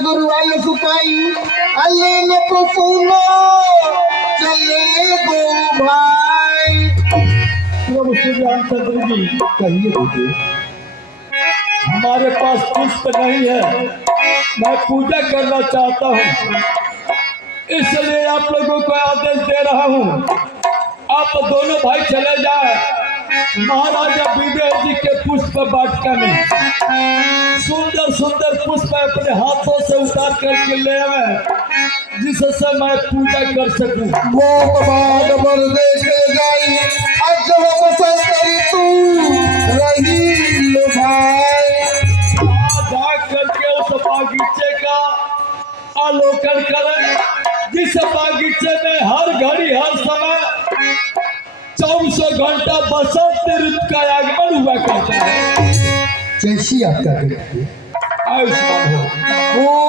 गुरु आयो सुपाई अल्ले ने प्रफुल्लो चले गो भाई। प्रभु श्री रामचंद्र जी, कहिए मुझे, हमारे पास पुष्प नहीं है, मैं पूजा करना चाहता हूँ, इसलिए आप लोगों को आदेश दे रहा हूँ, आप दोनों भाई चले जाए महाराजा विवेक जी के पुष्प वाटिका में। सुंदर सुंदर पुष्प अपने हाथों से उतार करके ले आवे, जिससे मैं पूजा कर सकूं। वो बाग मर देखे जाई अजब बसंत तू रही लो भाई। जा करके उस बागीचे का अवलोकन करें, जिस बागीचे में हर घड़ी हर समय 24 घंटा बसंत ऋतु का आगमन हुआ करता है। जैसी आपका देखिए आयुष्मान हो।